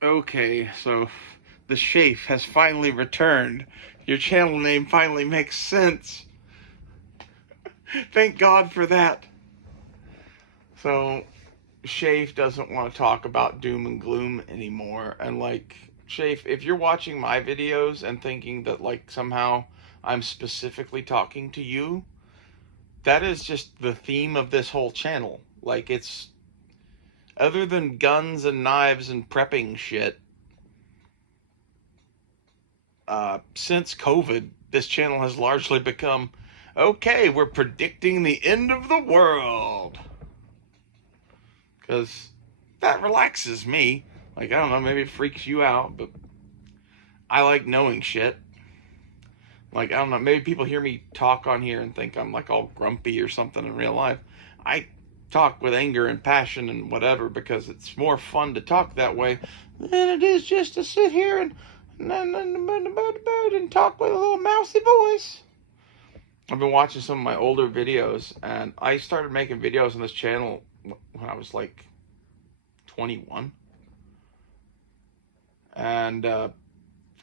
Okay, so the shaef has finally returned. Your channel name finally makes sense. Thank God for that. So, shaef doesn't want to talk about doom and gloom anymore. And, like, shaef, if you're watching my videos and thinking that, like, somehow I'm specifically talking to you, that is just the theme of this whole channel. Like, it's other than guns and knives and prepping shit, since COVID, this channel has largely become, okay, we're predicting the end of the world. Because that relaxes me. Like, I don't know, maybe it freaks you out, but I like knowing shit. Like, I don't know, maybe people hear me talk on here and think I'm like all grumpy or something in real life. I talk with anger and passion and whatever because it's more fun to talk that way than it is just to sit here and talk with a little mousy voice. I've been watching some of my older videos, and I started making videos on this channel when I was like 21. And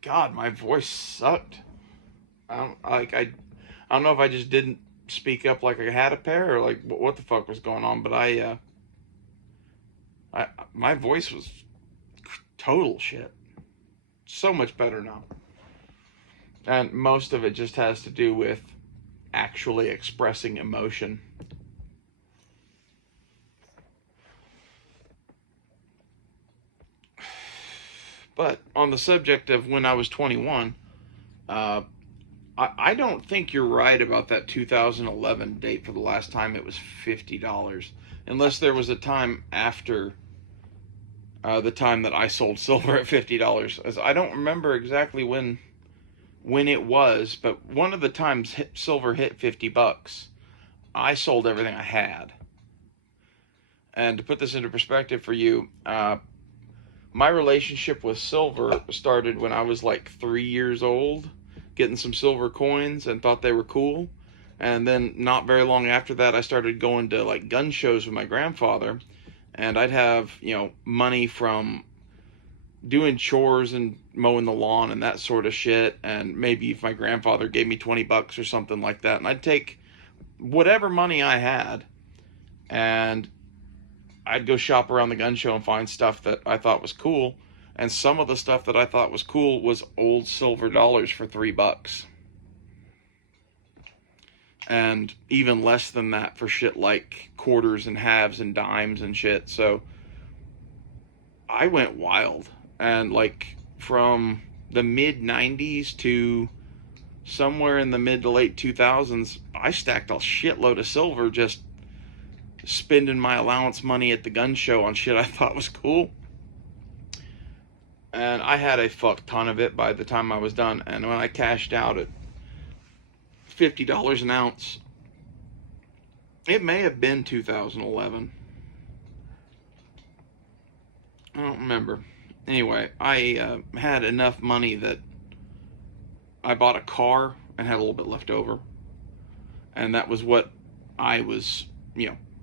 God, my voice sucked. I don't know if I just didn't speak up like I had a pair or like what the fuck was going on, but I my voice was total shit. So much better now, and most of it just has to do with actually expressing emotion. But on the subject of when I was 21, uh, I don't think you're right about that 2011 date for the last time it was $50, unless there was a time after the time that I sold silver at $50. As I don't remember exactly when it was, but one of the times silver hit $50, I sold everything I had. And to put this into perspective for you, my relationship with silver started when I was like 3 years old, getting some silver coins and thought they were cool. And then not very long after that, I started going to like gun shows with my grandfather, and I'd have, money from doing chores and mowing the lawn and that sort of shit. And maybe if my grandfather gave me $20 or something like that, and I'd take whatever money I had and I'd go shop around the gun show and find stuff that I thought was cool. And some of the stuff that I thought was cool was old silver dollars for $3. And even less than that for shit like quarters and halves and dimes and shit. So I went wild. And like from the mid 90s to somewhere in the mid to late 2000s, I stacked a shitload of silver just spending my allowance money at the gun show on shit I thought was cool. And I had a fuck ton of it by the time I was done. And when I cashed out at $50 an ounce, it may have been 2011. I don't remember. Anyway, I had enough money that I bought a car and had a little bit left over. And that was what I was,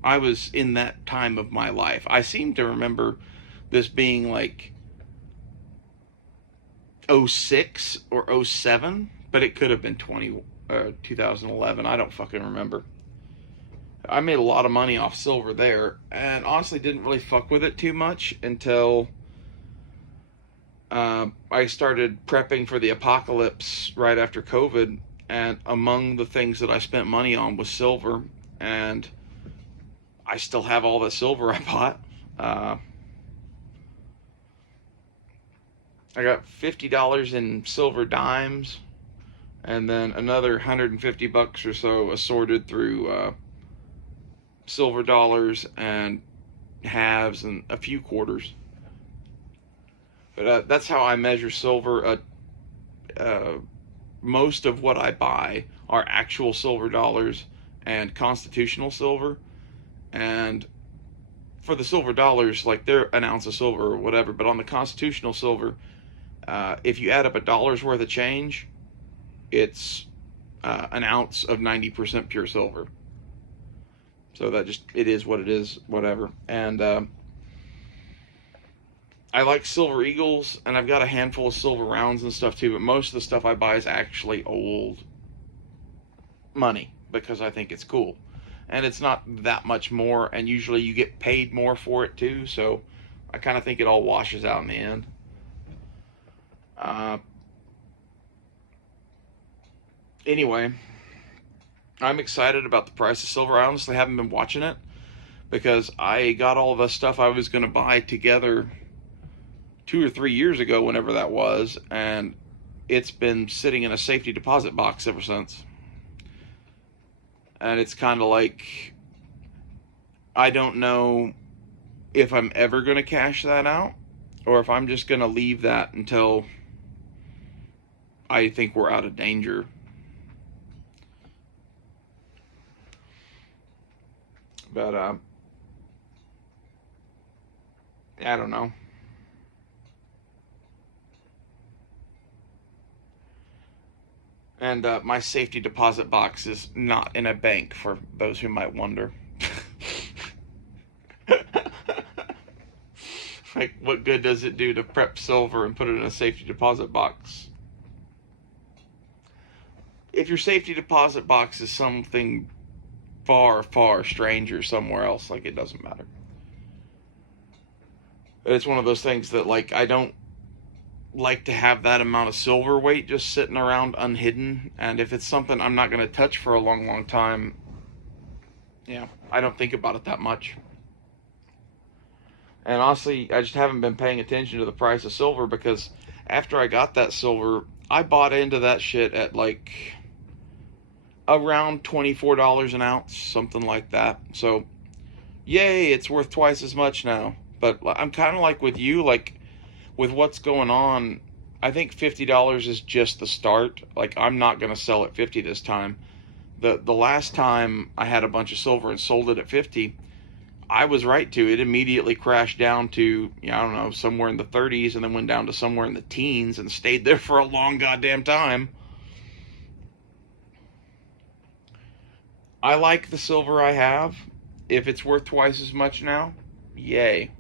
I was in that time of my life. I seem to remember this being like '06 or '07, but it could have been 2011. I don't fucking remember. I made a lot of money off silver there, and honestly didn't really fuck with it too much until I started prepping for the apocalypse right after COVID. And among the things that I spent money on was silver, and I still have all the silver I bought. I got $50 in silver dimes, and then another $150 or so assorted through silver dollars and halves and a few quarters. But that's how I measure silver. Most of what I buy are actual silver dollars and constitutional silver. And for the silver dollars, like they're an ounce of silver or whatever. But on the constitutional silver, if you add up a dollar's worth of change, it's an ounce of 90% pure silver. So that just, it is what it is, whatever. And I like silver eagles, and I've got a handful of silver rounds and stuff too, but most of the stuff I buy is actually old money because I think it's cool. And it's not that much more, and usually you get paid more for it too, so I kind of think it all washes out in the end. Uh, anyway, I'm excited about the price of silver. I honestly haven't been watching it because I got all the stuff I was going to buy together 2 or 3 years ago, whenever that was, and it's been sitting in a safety deposit box ever since. And it's kind of like, I don't know if I'm ever going to cash that out or if I'm just going to leave that until I think we're out of danger. But I don't know. And my safety deposit box is not in a bank, for those who might wonder. Like, what good does it do to prep silver and put it in a safety deposit box? If your safety deposit box is something far, far stranger somewhere else, like, it doesn't matter. It's one of those things that, like, I don't like to have that amount of silver weight just sitting around unhidden, and if it's something I'm not going to touch for a long, long time, yeah, I don't think about it that much. And honestly, I just haven't been paying attention to the price of silver because after I got that silver, I bought into that shit at like around $24 an ounce, something like that. So, yay, it's worth twice as much now. But I'm kind of like with you, like, with what's going on, I think $50 is just the start. Like, I'm not going to sell at 50 this time. The last time I had a bunch of silver and sold it at 50, I was right to. It immediately crashed down to, I don't know, somewhere in the 30s, and then went down to somewhere in the teens and stayed there for a long goddamn time. I like the silver I have. If it's worth twice as much now, yay.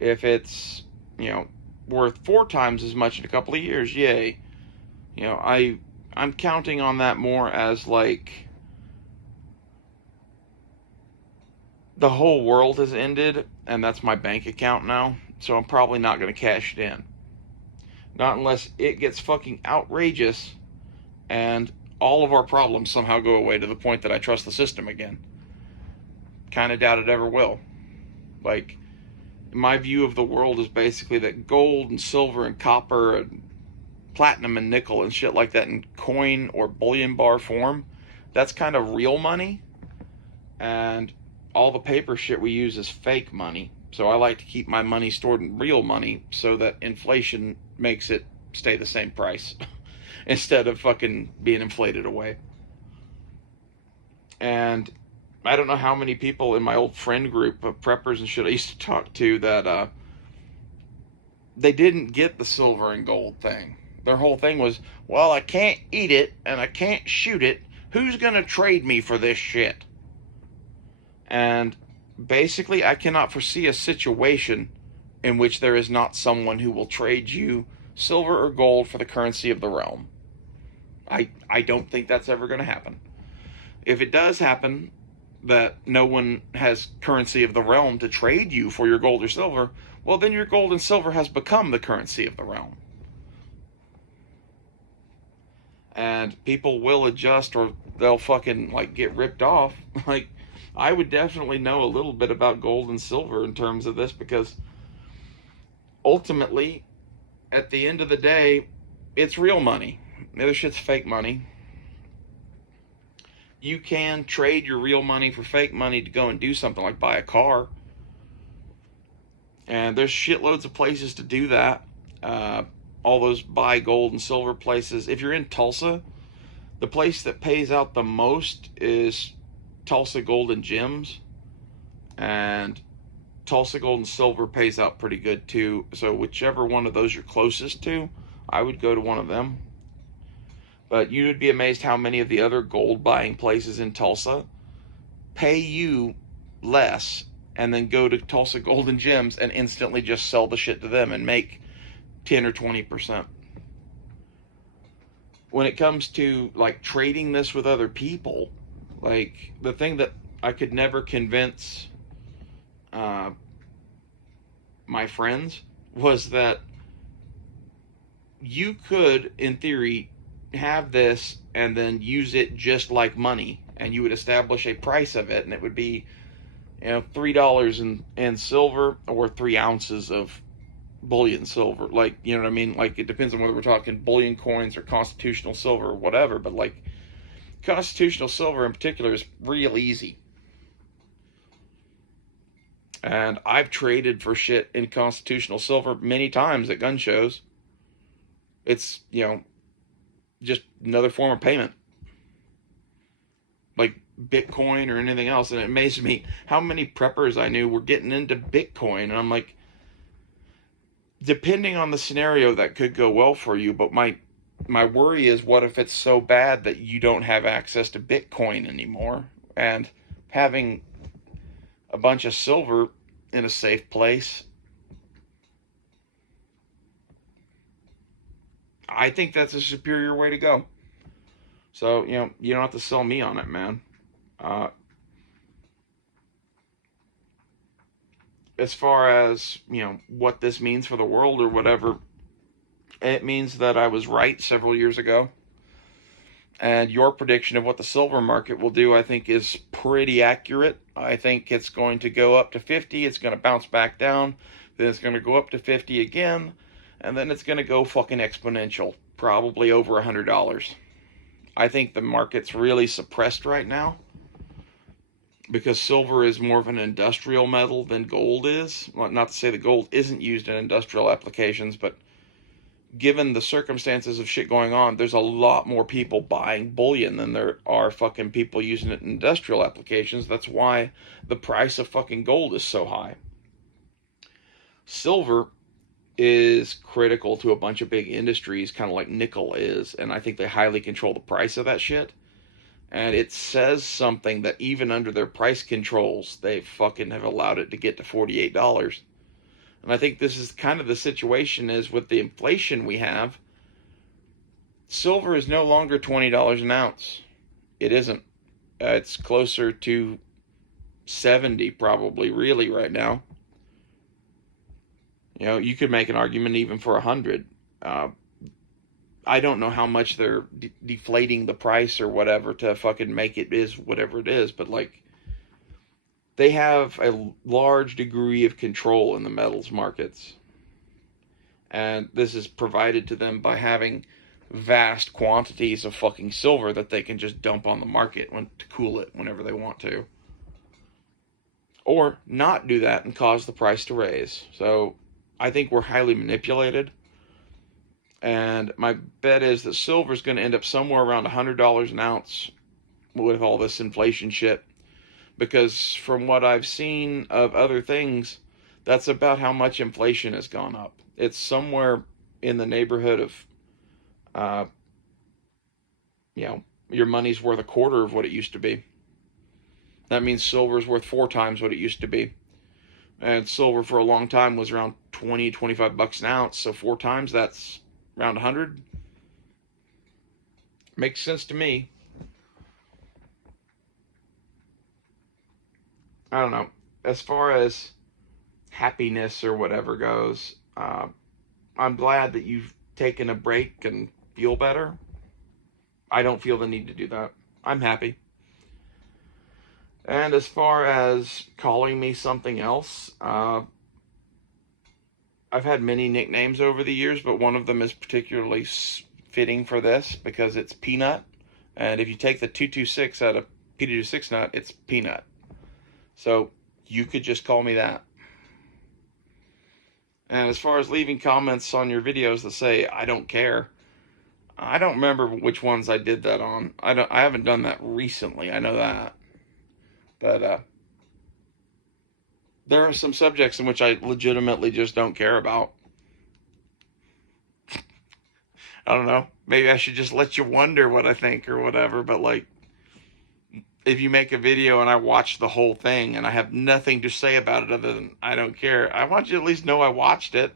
If it's, worth 4 times as much in a couple of years, yay. I'm counting on that more as like the whole world has ended and that's my bank account now, so I'm probably not going to cash it in. Not unless it gets fucking outrageous and all of our problems somehow go away to the point that I trust the system again. Kind of doubt it ever will. Like, my view of the world is basically that gold and silver and copper and platinum and nickel and shit like that in coin or bullion bar form, that's kind of real money. And all the paper shit we use is fake money. So I like to keep my money stored in real money so that inflation makes it stay the same price instead of fucking being inflated away. And I don't know how many people in my old friend group of preppers and shit I used to talk to that they didn't get the silver and gold thing. Their whole thing was, well, I can't eat it and I can't shoot it. Who's going to trade me for this shit? And basically, I cannot foresee a situation in which there is not someone who will trade you silver or gold for the currency of the realm. I don't think that's ever going to happen. If it does happen, that no one has currency of the realm to trade you for your gold or silver, well, then your gold and silver has become the currency of the realm. And people will adjust or they'll fucking, like, get ripped off. Like, I would definitely know a little bit about gold and silver in terms of this because ultimately, at the end of the day, it's real money. The other shit's fake money. You can trade your real money for fake money to go and do something like buy a car. And there's shitloads of places to do that. All those buy gold and silver places. If you're in Tulsa, the place that pays out the most is Tulsa Gold and Gems. And Tulsa Gold and Silver pays out pretty good too. So whichever one of those you're closest to, I would go to one of them. But you would be amazed how many of the other gold buying places in Tulsa pay you less and then go to Tulsa Golden Gems and instantly just sell the shit to them and make 10 or 20%. When it comes to like trading this with other people, like the thing that I could never convince uh, my friends was that you could, in theory, have this and then use it just like money, and you would establish a price of it, and it would be, $3 in silver or 3 ounces of bullion silver. Like, you know what I mean? Like, it depends on whether we're talking bullion coins or constitutional silver or whatever, but like, constitutional silver in particular is real easy. And I've traded for shit in constitutional silver many times at gun shows. It's, just another form of payment, like Bitcoin or anything else. And it amazed me how many preppers I knew were getting into Bitcoin. And I'm like, depending on the scenario, that could go well for you. But my worry is, what if it's so bad that you don't have access to Bitcoin anymore? And having a bunch of silver in a safe place, I think that's a superior way to go. So, you don't have to sell me on it, man. As far as, what this means for the world or whatever, it means that I was right several years ago. And your prediction of what the silver market will do, I think, is pretty accurate. I think it's going to go up to 50, it's going to bounce back down, then it's going to go up to 50 again, and then it's going to go fucking exponential, probably over $100. I think the market's really suppressed right now because silver is more of an industrial metal than gold is. Well, not to say that gold isn't used in industrial applications, but given the circumstances of shit going on, there's a lot more people buying bullion than there are fucking people using it in industrial applications. That's why the price of fucking gold is so high. Silver is critical to a bunch of big industries, kind of like nickel is, and I think they highly control the price of that shit. And it says something that even under their price controls, they fucking have allowed it to get to $48. And I think this is kind of the situation is with the inflation we have. Silver is no longer $20 an ounce. It isn't. It's closer to 70 probably, really, right now. You could make an argument even for 100. I don't know how much they're deflating the price or whatever to fucking make it is whatever it is, but like, they have a large degree of control in the metals markets. And this is provided to them by having vast quantities of fucking silver that they can just dump on the market to cool it whenever they want to. Or not do that and cause the price to raise. So I think we're highly manipulated. And my bet is that silver is going to end up somewhere around $100 an ounce with all this inflation shit. Because from what I've seen of other things, that's about how much inflation has gone up. It's somewhere in the neighborhood of, your money's worth a quarter of what it used to be. That means silver's worth 4 times what it used to be. And silver for a long time was around 20, 25 bucks an ounce. So 4 times, that's around 100. Makes sense to me. I don't know. As far as happiness or whatever goes, I'm glad that you've taken a break and feel better. I don't feel the need to do that. I'm happy. And as far as calling me something else, I've had many nicknames over the years, but one of them is particularly fitting for this because it's Peanut. And if you take the 226 out of P226 nut, it's Peanut. So you could just call me that. And as far as leaving comments on your videos that say I don't care, I don't remember which ones I did that on. I haven't done that recently. I know that. But there are some subjects in which I legitimately just don't care about. I don't know. Maybe I should just let you wonder what I think or whatever, but like, if you make a video and I watch the whole thing and I have nothing to say about it other than I don't care, I want you to at least know I watched it.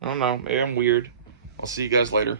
I don't know. Maybe I'm weird. I'll see you guys later.